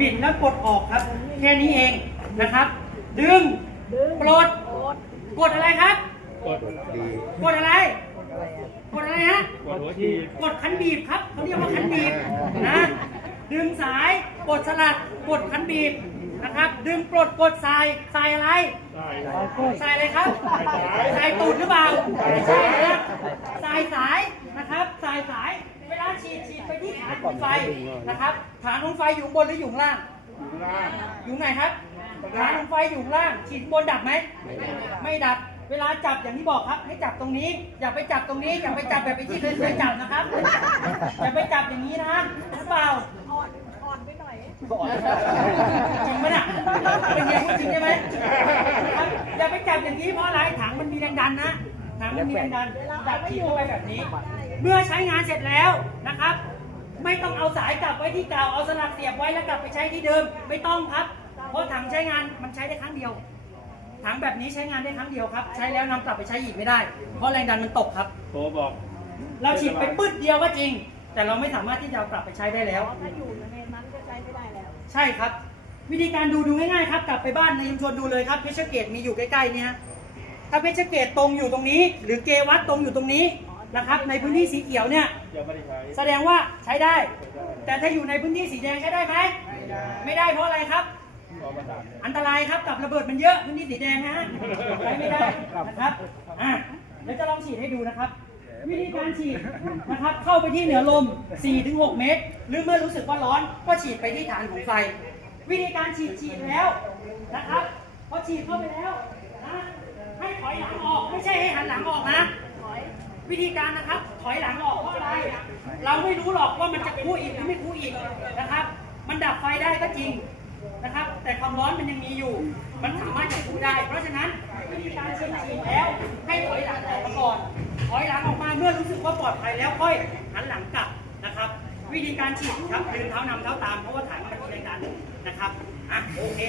บิดแล้วกดออกครับ แค่นี้เองนะครับ ดึงปลดกดอะไรครับ กดกดอะไร กดอะไรฮะ กดหัวทีบกดคันบีบครับเขาเรียกว่าคันบีบนะ ดึงสายกดสลัดกดคันบีบนะครับ ดึงปลดกดสายสายอะไรได้สายอะไรครับสายตูดหรือเปล่าไม่ใช่นะสายสายนะครับ สายสายเวลาฉีด ฉีดไปที่ฐานของไฟนะครับฐานของไฟอยู่ข้างบนหรืออยู่ข้างล่าง อยู่ล่างอยู่ไหนครับฐานของไฟอยู่ข้างล่าง ฉีดบนดับไหม ไม่ดับ เวลาจับอย่างที่บอกครับ ให้จับตรงนี้ อย่าไปจับตรงนี้ อย่าไปจับแบบไอ้ที่เคยเคยจับนะครับ อย่าไปจับอย่างนี้นะหรือเปล่าอ่อนอ่อนไปหน่อยจริงไหมเนี่ยเป็นยังพูดจริงได้ไหมนะครับอย่าไปจับอย่างนี้เพราะอะไรถังมันมีแรงดันนะถังมันมีแรงดันจับฉีดเข้าไปแบบนี้ เมื่อใช้งานเสร็จแล้วนะครับไม่ต้อง เอาสายกลับไว้ที่เก่าเอาสลักเสียบไว้แล้วกลับไปใช้ที่เดิมไม่ต้องครับ เพราะถังใช้งานมันใช้ได้ครั้งเดียว ถังแบบนี้ใช้งานได้ครั้งเดียวครับ ใช้แล้วนำกลับไปใช้อีกไม่ได้ เพราะแรงดันมันตกครับโทรบอก เราฉีดไปปื้ดเดียวก็จริง แต่เราไม่สามารถที่จะเอากลับไปใช้ได้แล้ว ถ้าอยู่ในนั้นก็ใช้ไม่ได้แล้ว ใช่ครับ วิธีการดูดูง่ายๆครับ กลับไปบ้านในชุมชนดูเลยครับเพชรเกตมีอยู่ใกล้ๆนี่ฮะถ้าเพชรเกตตรงอยู่ตรงนี้ หรือเกวัดตรงอยู่ตรงนี้ นะครับ ในพื้นที่สีเขียวเนี่ยยังไม่ได้ใช้แสดงว่าใช้ได้ แต่ถ้าอยู่ในพื้นที่สีแดงใช้ได้ไหมไม่ได้เพราะอะไรครับรอประสานอันตรายครับกับระเบิดมันเยอะพื้นที่สีแดงนะฮะใช้ไม่ได้นะครับอะเดี๋ยวจะลองฉีดให้ดูนะครับ วิธีการฉีดนะครับ เข้าไปที่เหนือลม 4-6 เมตร หรือเมื่อรู้สึกว่าร้อนก็ฉีดไปที่ฐานของไฟ วิธีการฉีดฉีดแล้วนะครับพอฉีดเข้าไปแล้วนะให้ถอยหลังออกไม่ใช่ให้หันหลังออกนะ วิธีการนะครับ ถอยหลังออกเพราะอะไร เราไม่รู้หรอกว่ามันจะคู่อีกหรือไม่คู่อีกนะครับ มันดับไฟได้ก็จริงนะครับ แต่ความร้อนมันยังมีอยู่ มันสามารถจะคู่ได้ เพราะฉะนั้นวิธีการฉีดฉีดแล้วให้ถอยหลังออกมาก่อนถอยหลังออกมาเมื่อรู้สึกว่าปลอดภัยแล้วค่อยหันหลังกลับนะครับ วิธีการฉีดครับดึงเท้านำเท้าตามเพราะว่าถังมันมีแรงดันนะครับอะโอเค